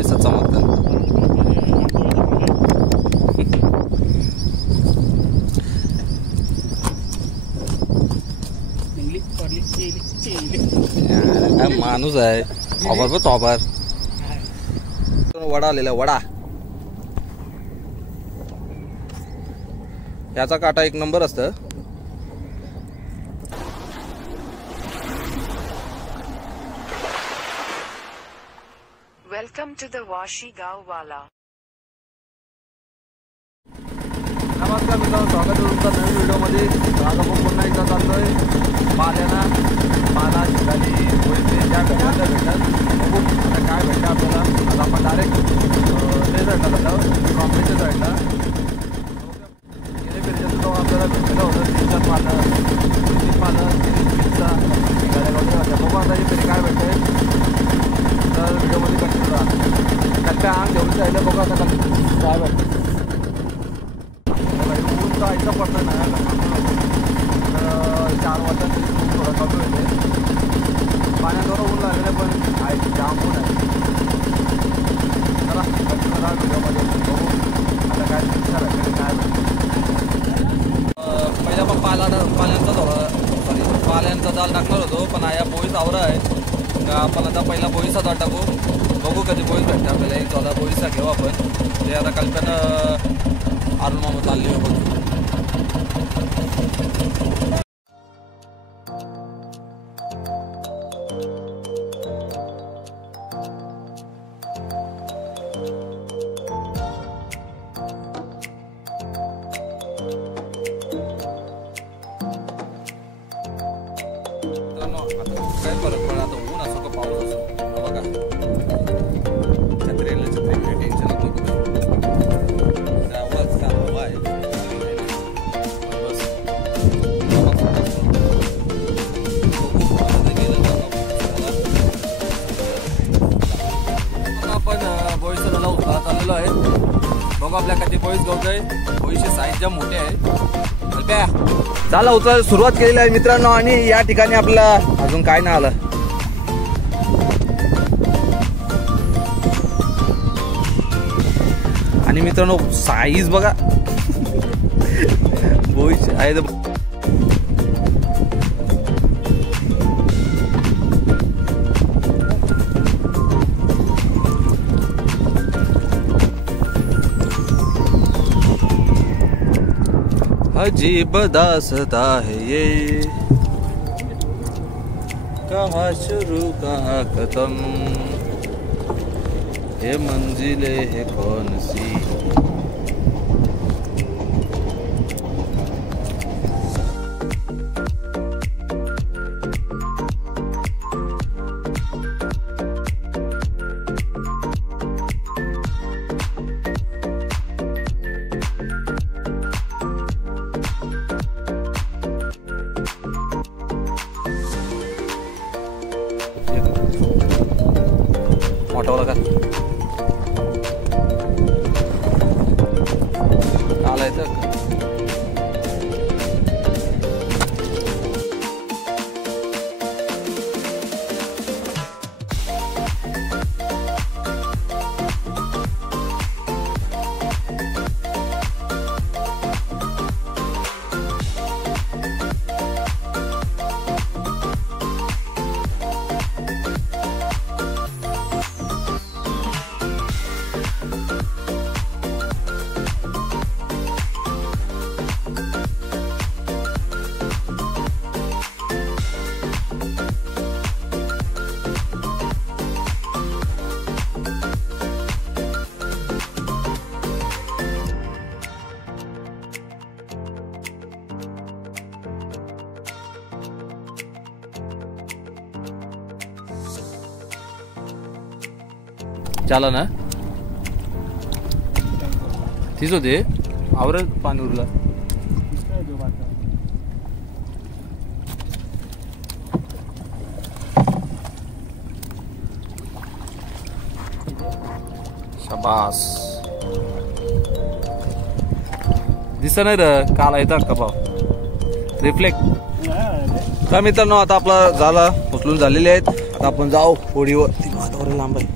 असा चमकतात. काय माणूस आहे. टॉपर वडा आलेला वडा. याचा काटा एक नंबर असतं. वेलकम टू द वाशी गाववाला. नमस्कार मित्रांनो, स्वागत आहे तुमचं नवीन व्हिडिओमध्ये. आज आपण पुन्हा एकदा चालतोय पाल्याना. पाला शिकाली पोळीचे ज्या घराला भेटतात बघू आता काय भेटतं आपल्याला. आता आपण डायरेक्ट ते साईडला जातो, कॉम्प्लेक्सच्या साईडला. गेले फिरच्याचं जाऊन आपल्याला भेटलेलं होतं 3-4 पानं, 3 पानं 3-20चा गाड्या वगैरे होत्या. बघू आता इथे काय भेटतंय. तर व्हिडिओमध्ये कंटिन्यू राहा. कट्ट्या अंग घेऊन जायला बघू आता काय भेटतं. ऊन तर ऐकलं पडलं नाही तर 4 वाजता थोडं कमी होते. पाण्यावर ऊन लागलेलं पण आहे, जाम ऊन आहे. चला कंटिन्यू राहा व्हिडिओमध्ये. बघू आता काय विचार आहे काय पहिला आपण पाल्यांचा पाल्यांचा जाल टाकणार होतो, पण या बोईस आवरा आहे. आपण आता पहिला बोईचा जाळ टाकू. बघू कधी बोईस भेटते आपल्याला. एक चौदा बोईचा घेऊ आपण. ते आता कल्पना अरुण मामा चालली आहे बघू. काय फरक पडला आता. ऊन असो का पाऊस असो बघा. छत्रीला छत्री टेन्शन नको. आवाज का हवा आहे बस. आपण बोईसला लावू चाललेलो आहे. बघू आपल्या कधी बोईस गवतोय. बोईसची साईज जाम मोठी आहे. चला उचल सुरुवात केलेली आहे मित्रांनो. आणि या ठिकाणी आपल्याला अजून काय नाही आलं. आणि मित्रांनो साईज बघा बोईच आहे. अजीब दास्ता है ये, कहाँ शुरू कहाँ खत्म, ये मंजिलें है कौन सी. मोठा का आलाय तर चाला ना तीच होते. आवरत पाणी उरला. शाबास. दिसत नाही र काला येतात का पाव रिफ्लेक्ट. तर मित्रांनो आता आपला झाला उचलून झालेले आहेत. आता आपण जाऊ होडीवर. वातावरण लांब आहे.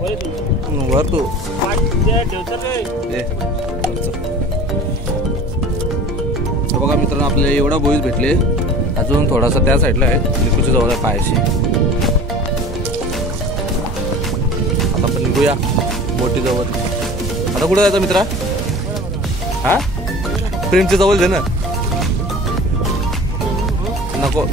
वर तू बघा मित्रांनो, आपल्याला एवढा बोईज भेटले. अजून थोडासा त्या साईडला आहे, लिंबूच्या जवळ आहे पायाशी. आता आपण निघूया बोटीजवळ. आता कुठं जायचं मित्रा? हा प्रेमच्या जवळ दे ना. नको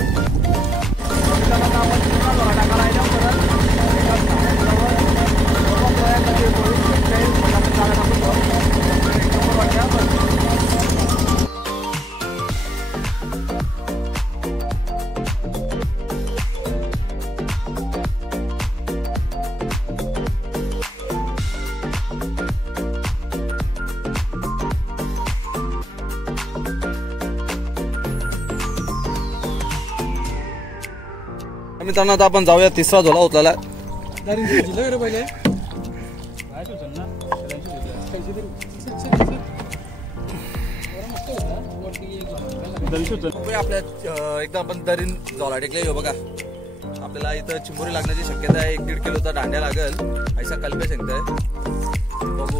मित्रांनो. आता आपण जाऊया तिसरा झोला उचलायला. आपल्या एकदा आपण दरीन झोला टेकले. हो बघा, आपल्याला इथं चिंबोरी लागण्याची शक्यता आहे. 1-1.5 किलोचा दांड्या लागेल ऐसा कल्पे सांगताय. बघू.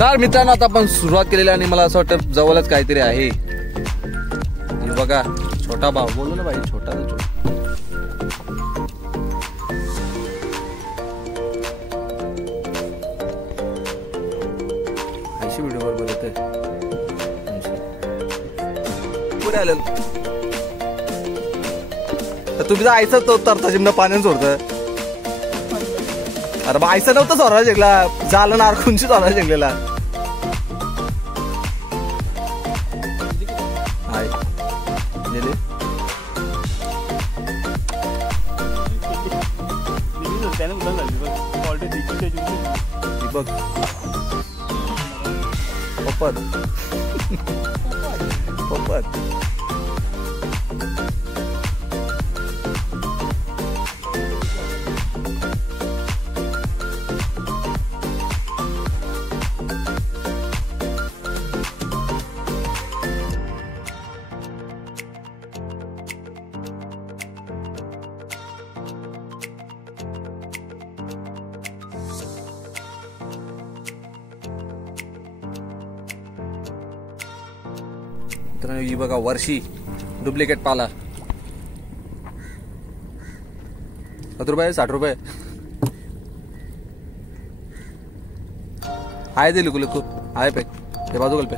तर मित्रांनो, आता आपण सुरुवात केलेली आणि मला असं वाटतं जवळच काहीतरी आहे. बघा, छोटा भाव बोललो ना भाई, छोटा तर छोटा. ऐशी व्हिडिओ बरोबर येते. पुढे आले तर तुम्ही जर आयचं तो तरता जिमनं पाण्यानं सोडतं. अरे बा, आयचं नव्हतं सोडा शिकला, झालं ना अडकूनशी सोडा शिकलेला. बघ पोपट पोपट. ही बघा वर्षी डुप्लिकेट पाला. किती रुपये? 60 रुपये आहे. ते लिखू लिखू आहे पे ते बाजू गल पे.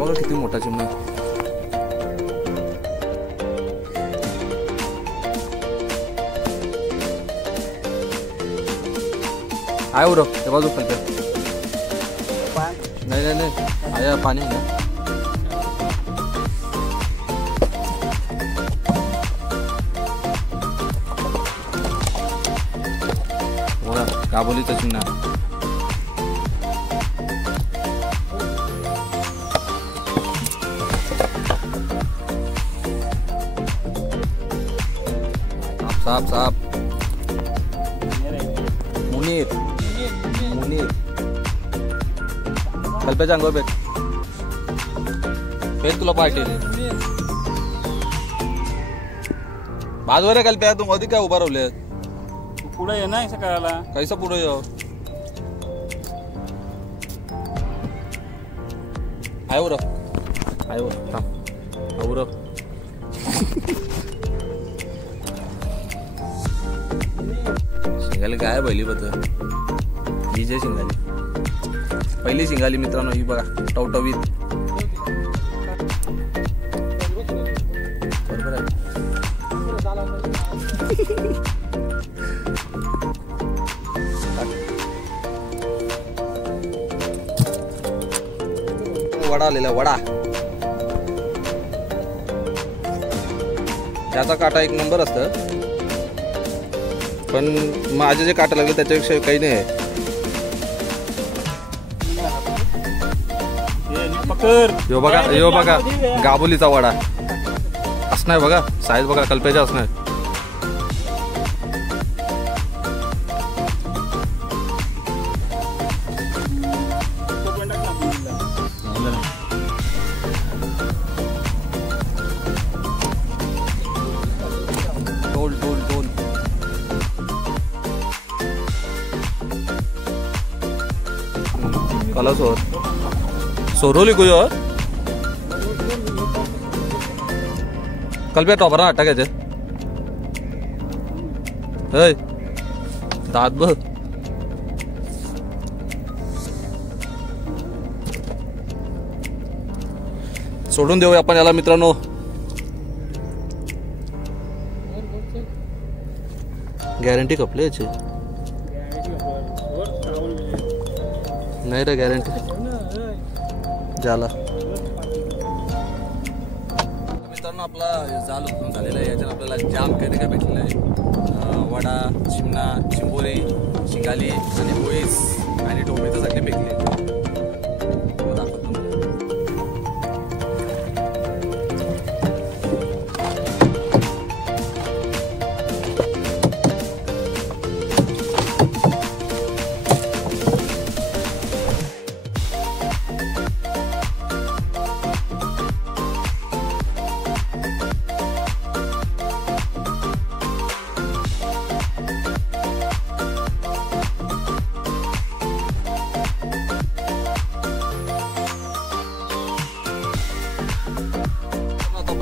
बघा किती मोठा चिमणा. आहे उरव ते बाजू खालते. नाही नाही नाही आहे पाणी आहे ना. बघा काबोलीचा चिमणा. साप साप मुनीर मुनीर कल्पे चांगो बेट फेक तुला पार्टी बाजूवर आहे कल्प्या. तू मध्ये काय उभा रावले? पुढे ये ना करायला. कैसा पुढे येऊ? आहे उरव आहे उरव थांब उरव. शिंगाली काय पहिली बघ ही जे शिंगाली पहिली शिंगाली मित्रांनो. ही बघा टवटवीत बरोबर आहे. वडा आलेला वडा. त्याचा काटा एक नंबर असतं, पण माझे जे काटा लागले त्याच्यापेक्षा काही नाही आहे. यो बघा गाबोलीचा वडा. असणार बघा, साईज बघा, कल्पेच्या असणार. टोल टोल टोल कला सोरोली कोई और कल पे टॉपर आटा क्या दात बघ. सोडून देऊया आपण याला मित्रांनो. गॅरंटी कपले याची नाही रे, गॅरंटी झाला. मित्रांनो आपला जाल उतरून झालेला आहे. याच्यात आपल्याला जाम काही काय भेटलेलं आहे. वडा, चिमणा, चिंबोरी, शिंगाली आणि पोळीस आणि टोमॅटो सगळे भेटले.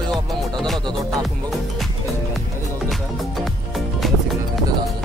आपला मोठा झाला होता तो टाकून बघू सिग्नल तिथे झाला.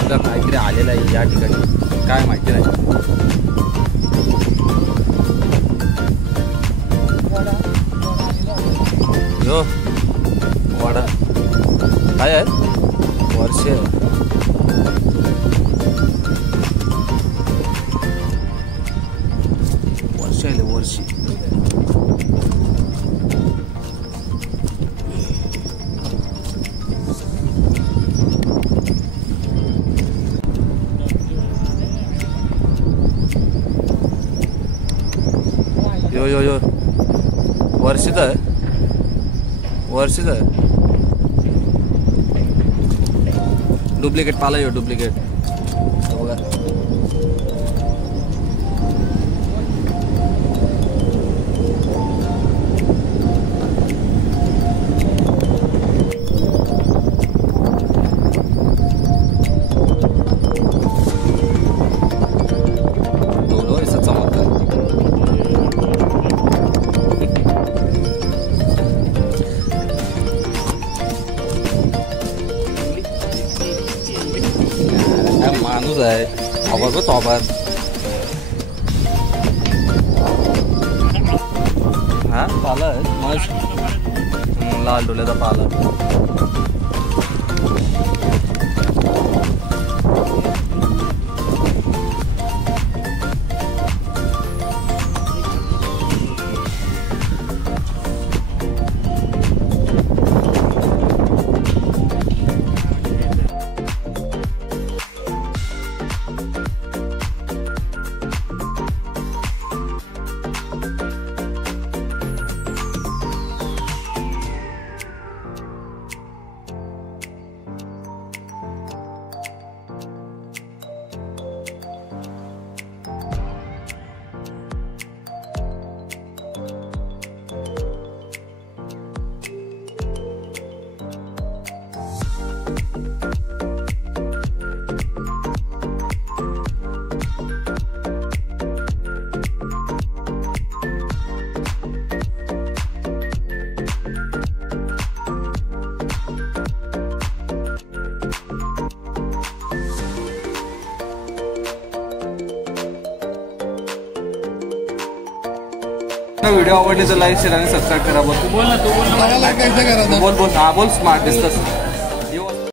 आपल्याला काहीतरी आलेलं आहे या ठिकाणी, काय माहिती नाही. यो वडा काय आहे? वर्षे वर्षे आले वर्षी. यो यो यो वर्षीचा आहे, वर्षीचा आहे. डुप्लिकेट पाला यो, डुप्लिकेट बघा. माणूस आहे आवाज होतो आवाज. हा पाला आहे मस्त, लाल डोल्याचा पाला. व्हिडिओ आवडले तर लाईक शेअर आणि सबस्क्राईब करा. बोल बोल ना तू बोल ना मला कैसे करा बोल बोल. हा बोल स्मार्ट दिसतस.